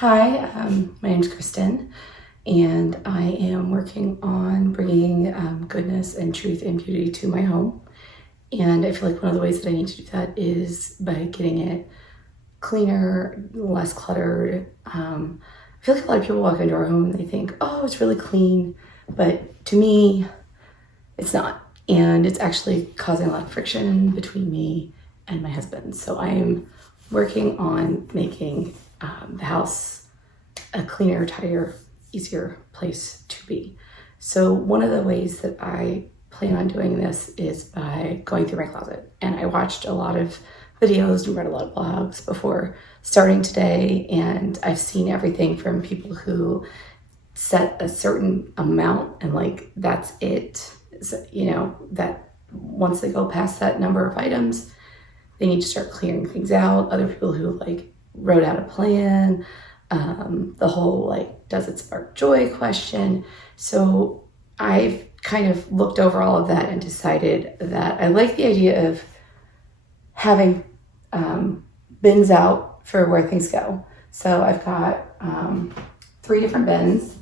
Hi, my name's Kristen, and I am working on bringing goodness and truth and beauty to my home. And I feel like one of the ways that I need to do that is by getting it cleaner, less cluttered. I feel like a lot of people walk into our home and they think, oh, it's really clean, but to me, it's not. And it's actually causing a lot of friction between me and my husband. So I am working on making the house a cleaner, tidier, easier place to be. So one of the ways that I plan on doing this is by going through my closet. And I watched a lot of videos and read a lot of blogs before starting today. And I've seen everything from people who set a certain amount and like that's it. So, that once they go past that number of items, they need to start clearing things out. Other people who like wrote out a plan, the whole like, does it spark joy question. So I've kind of looked over all of that and decided that I like the idea of having bins out for where things go. So I've got 3 different bins.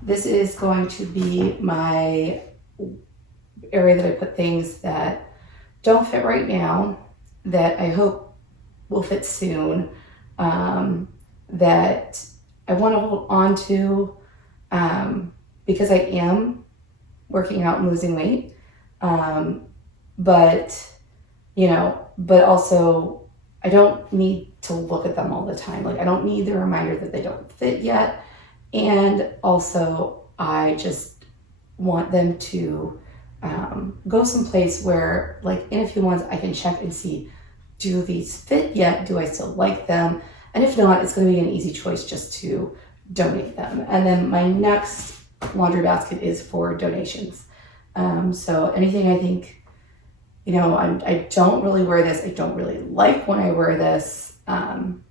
This is going to be my area that I put things that don't fit right now, that I hope will fit soon, that I want to hold on to because I am working out and losing weight. But also I don't need to look at them all the time. Like I don't need the reminder that they don't fit yet. And also I just want them to go someplace where like in a few months I can check and see, do these fit yet? Do I still like them? And if not, it's going to be an easy choice just to donate them. And then my next laundry basket is for donations. So anything I think, I don't really wear this, I don't really like when I wear this, I'm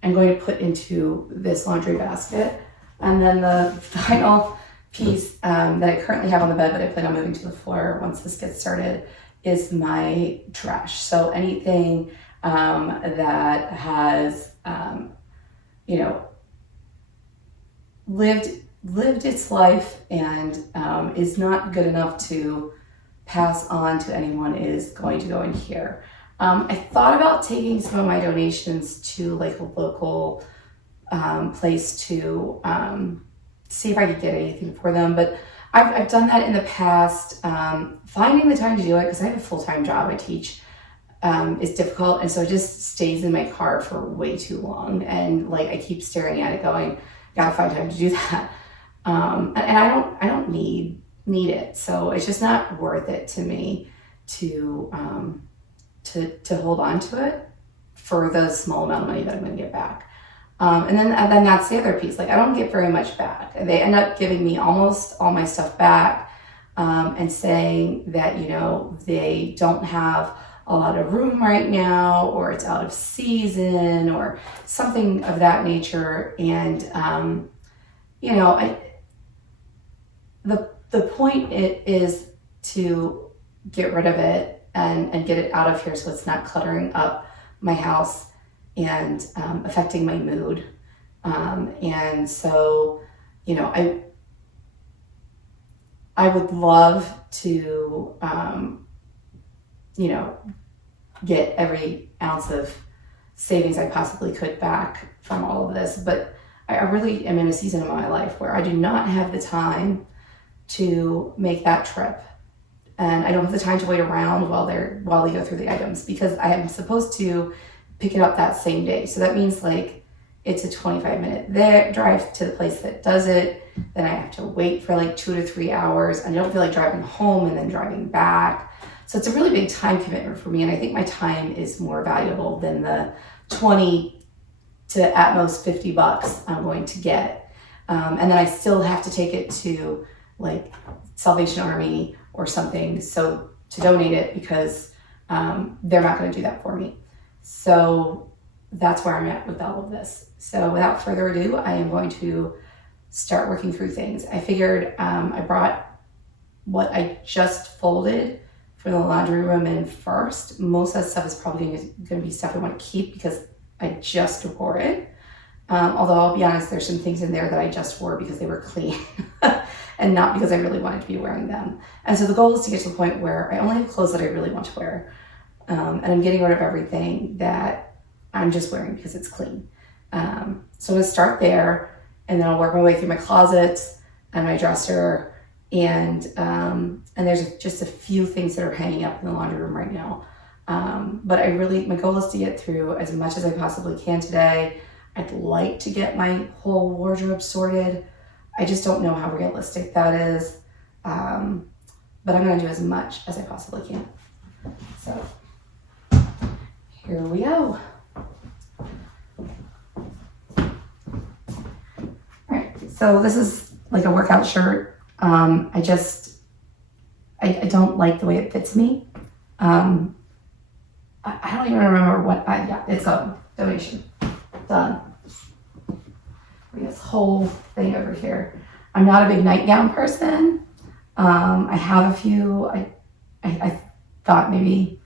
going to put into this laundry basket. And then the final piece that I currently have on the bed, but I plan on moving to the floor once this gets started, is my trash. So anything that has, lived its life and is not good enough to pass on to anyone is going to go in here. I thought about taking some of my donations to like a local place to see if I could get anything for them, but I've done that in the past. Finding the time to do it, because I have a full-time job I teach, is difficult, and so it just stays in my car for way too long, and like I keep staring at it going, gotta find time to do that. And I don't need it, so it's just not worth it to me to hold on to it for the small amount of money that I'm going to get back. And then that's the other piece. Like I don't get very much back. They end up giving me almost all my stuff back, and saying that they don't have a lot of room right now, or it's out of season, or something of that nature. And the point is to get rid of it and get it out of here so it's not cluttering up my house and affecting my mood. And so, I would love to, get every ounce of savings I possibly could back from all of this. But I really am in a season of my life where I do not have the time to make that trip. And I don't have the time to wait around while they go through the items, because I am supposed to pick it up that same day. So that means like it's a 25-minute drive to the place that does it. Then I have to wait for like 2 to 3 hours, and I don't feel like driving home and then driving back. So it's a really big time commitment for me. And I think my time is more valuable than the 20 to at most $50 I'm going to get. And then I still have to take it to like Salvation Army or something so to donate it, because they're not going to do that for me. So that's where I'm at with all of this. So without further ado, I am going to start working through things. I figured I brought what I just folded for the laundry room in first. Most of that stuff is probably going to be stuff I want to keep because I just wore it. Although I'll be honest, there's some things in there that I just wore because they were clean and not because I really wanted to be wearing them. And so the goal is to get to the point where I only have clothes that I really want to wear. And I'm getting rid of everything that I'm just wearing because it's clean. So I'm gonna start there, and then I'll work my way through my closets and my dresser. And there's just a few things that are hanging up in the laundry room right now. But my goal is to get through as much as I possibly can today. I'd like to get my whole wardrobe sorted. I just don't know how realistic that is. But I'm gonna do as much as I possibly can. So here we go. All right, so this is like a workout shirt. I don't like the way it fits me. I don't even remember yeah, it's a donation. Done. This whole thing over here. I'm not a big nightgown person. I have a few. I thought maybe,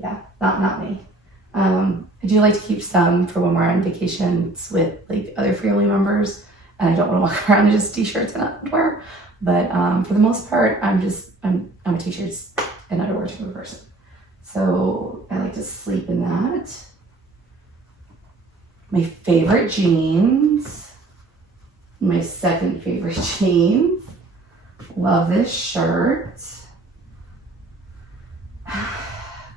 yeah, not me. I do like to keep some for when we're on vacations with like other family members, and I don't want to walk around in just t-shirts and underwear. But for the most part, I'm a t-shirts and underwear type of person. So I like to sleep in that. My favorite jeans. My second favorite jeans. Love this shirt.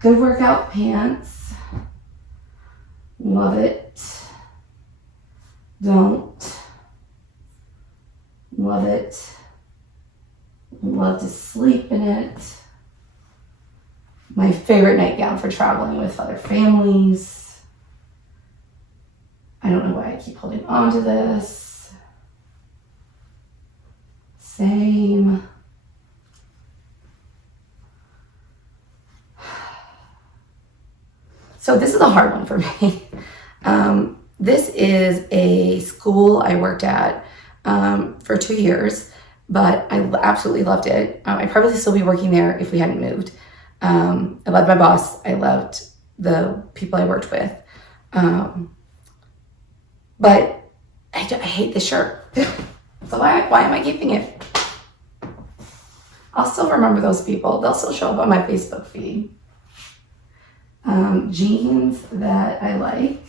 Good workout pants. Love it. Don't. Love it. Love to sleep in it. My favorite nightgown for traveling with other families. I don't know why I keep holding on to this. Same. So this is a hard one for me. This is a school I worked at for 2 years, but I absolutely loved it. I'd probably still be working there if we hadn't moved. I loved my boss. I loved the people I worked with. But I hate this shirt. So why am I keeping it? I'll still remember those people. They'll still show up on my Facebook feed. Jeans that I like.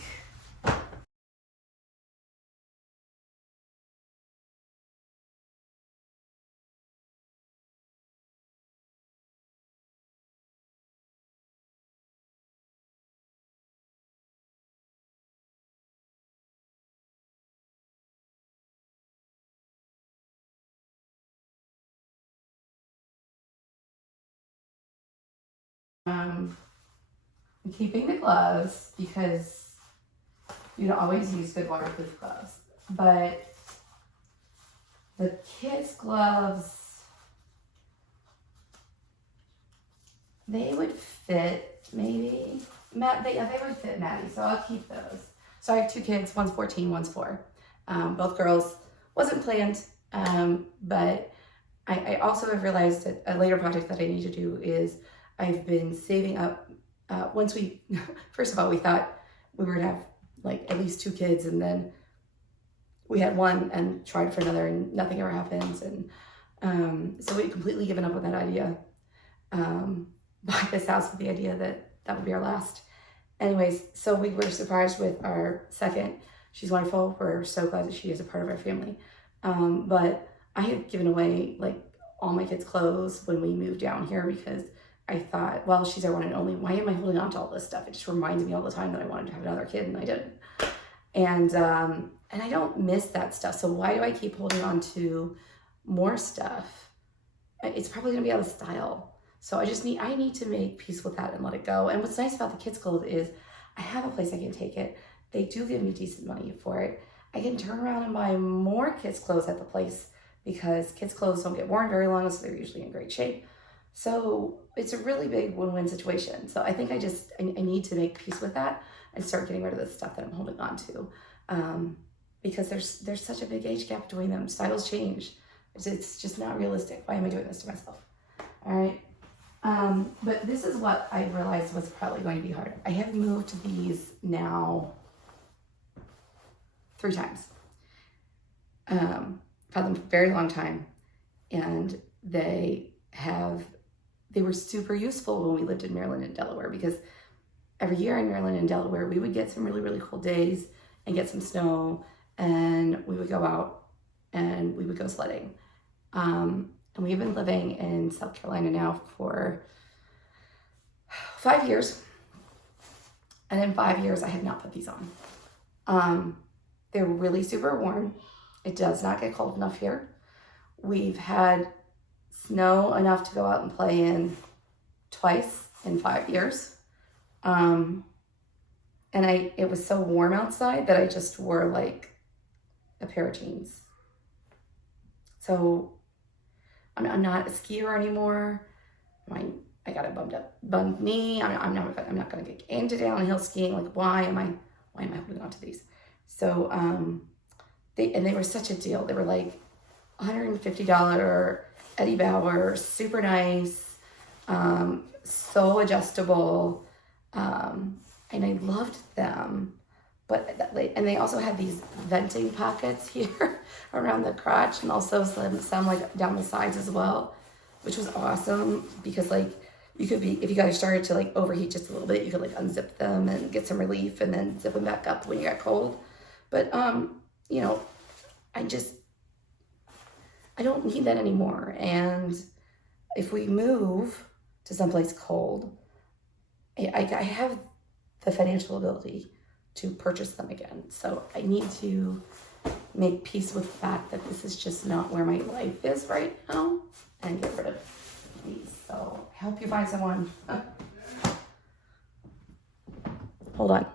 I'm keeping the gloves because you don't always use good waterproof gloves. But the kids' gloves, they would fit maybe. They would fit Maddie, so I'll keep those. So I have 2 kids, one's 14, one's 4. Both girls. Wasn't planned, but I also have realized that a later project that I need to do is I've been saving up. First of all, we thought we were gonna have like at least 2 kids, and then we had one and tried for another, and nothing ever happens. And so we'd completely given up on that idea. Bought this house with the idea that would be our last. Anyways, so we were surprised with our second. She's wonderful. We're so glad that she is a part of our family. But I had given away like all my kids' clothes when we moved down here because I thought, well, she's our one and only. Why am I holding on to all this stuff? It just reminds me all the time that I wanted to have another kid and I didn't. And I don't miss that stuff. So why do I keep holding on to more stuff? It's probably gonna be out of style. So I need to make peace with that and let it go. And what's nice about the kids' clothes is I have a place I can take it. They do give me decent money for it. I can turn around and buy more kids' clothes at the place because kids' clothes don't get worn very long, so they're usually in great shape. So it's a really big win-win situation. So I think I need to make peace with that and start getting rid of the stuff that I'm holding on to. Because there's such a big age gap between them. Styles change. It's just not realistic. Why am I doing this to myself? All right. But this is what I realized was probably going to be hard. I have moved these now 3 times. Found them for a very long time, and they were super useful when we lived in Maryland and Delaware, because every year in Maryland and Delaware, we would get some really, really cold days and get some snow, and we would go out and we would go sledding. And we've been living in South Carolina now for 5 years. And in 5 years, I have not put these on. They're really super warm. It does not get cold enough here. We've had snow enough to go out and play in twice in 5 years. And it was so warm outside that I just wore like a pair of jeans. So I'm not a skier anymore. I got a bummed knee. I'm not going to get into downhill skiing. Like, why am I holding on to these? So they were such a deal. They were like $150 Eddie Bauer, super nice, so adjustable, and I loved them. But they also had these venting pockets here around the crotch, and also some like down the sides as well, which was awesome, because like you could be, if you guys started to like overheat just a little bit, you could like unzip them and get some relief, and then zip them back up when you got cold. But you know, I don't need that anymore. And if we move to someplace cold, I have the financial ability to purchase them again. So I need to make peace with the fact that this is just not where my life is right now, and get rid of these. So I hope you find someone. Hold on.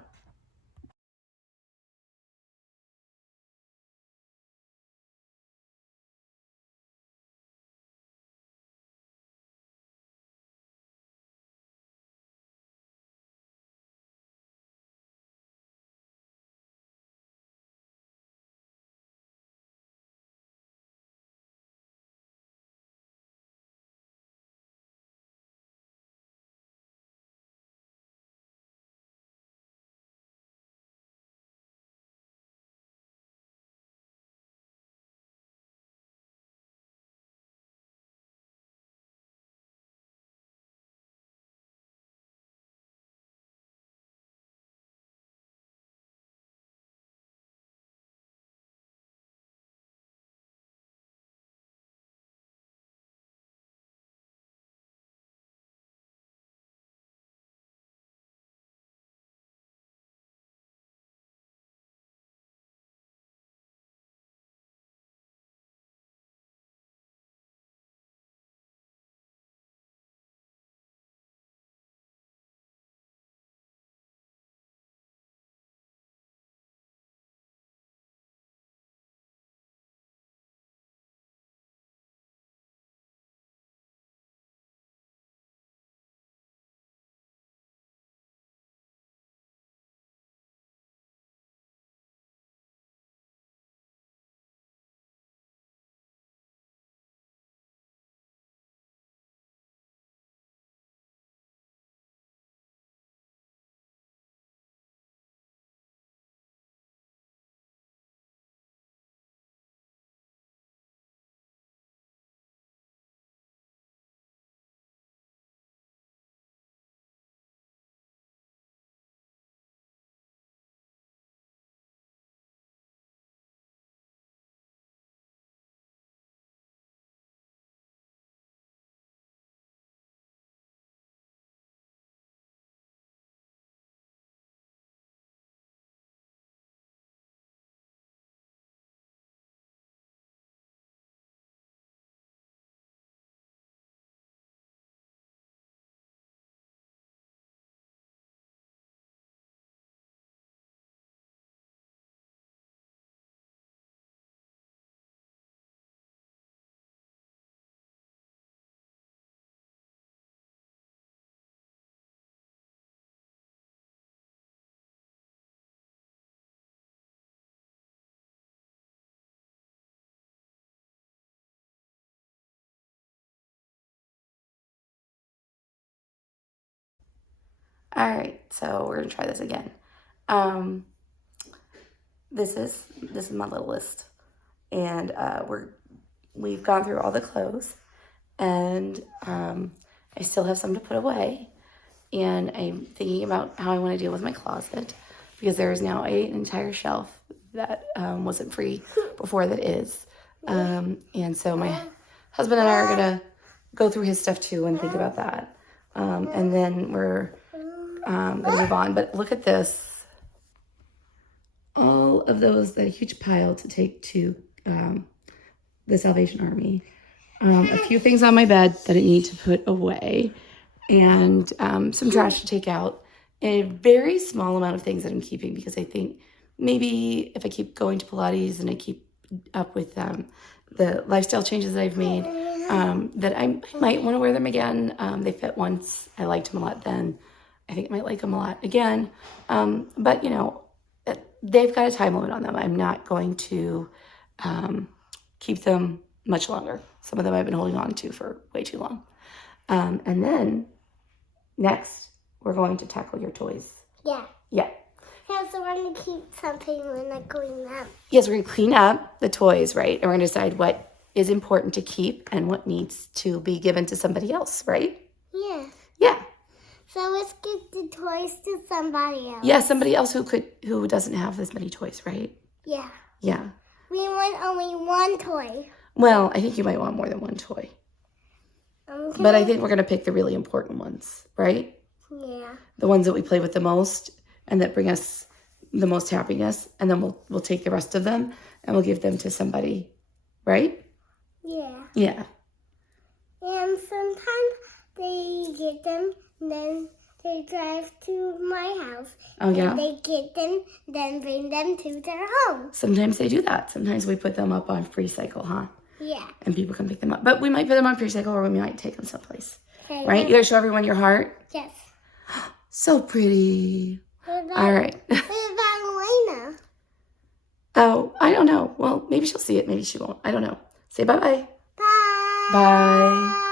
All right, so we're gonna try this again. Um, this is my little list. And we've gone through all the clothes, and I still have some to put away. And I'm thinking about how I want to deal with my closet, because there is now an entire shelf that wasn't free before that is. And so my husband and I are going to go through his stuff too and think about that. And then we're going to move on. But look at this. All of those, that huge pile to take to the Salvation Army. A few things on my bed that I need to put away, and some trash to take out, and a very small amount of things that I'm keeping, because I think maybe if I keep going to Pilates and I keep up with the lifestyle changes that I've made, that I might want to wear them again. They fit once. I liked them a lot then. I think I might like them a lot again. But, you know, they've got a time limit on them. I'm not going to keep them much longer. Some of them I've been holding on to for way too long. And then next, we're going to tackle your toys. Yeah. Yeah. Yeah, so we're going to keep something when I clean up. Yes, we're going to clean up the toys, right? And we're going to decide what is important to keep and what needs to be given to somebody else, right? Yeah. Yeah. So let's give the toys to somebody else. Yeah, somebody else who doesn't have as many toys, right? Yeah. Yeah. We want only one toy. Well, I think you might want more than one toy. Okay. But I think we're going to pick the really important ones, right? Yeah. The ones that we play with the most and that bring us the most happiness. And then we'll take the rest of them and we'll give them to somebody, right? Yeah. Yeah. And sometimes they get them, then they drive to my house. Oh, yeah? And they get them, then bring them to their home. Sometimes they do that. Sometimes we put them up on free cycle, huh? Yeah. And people can pick them up. But we might put them on free cycle, or we might take them someplace. Okay, Right? You gotta show everyone your heart. Yes. So pretty. What about, All right. what about Elena? Oh, I don't know. Well, maybe she'll see it. Maybe she won't. I don't know. Say bye-bye. Bye. Bye.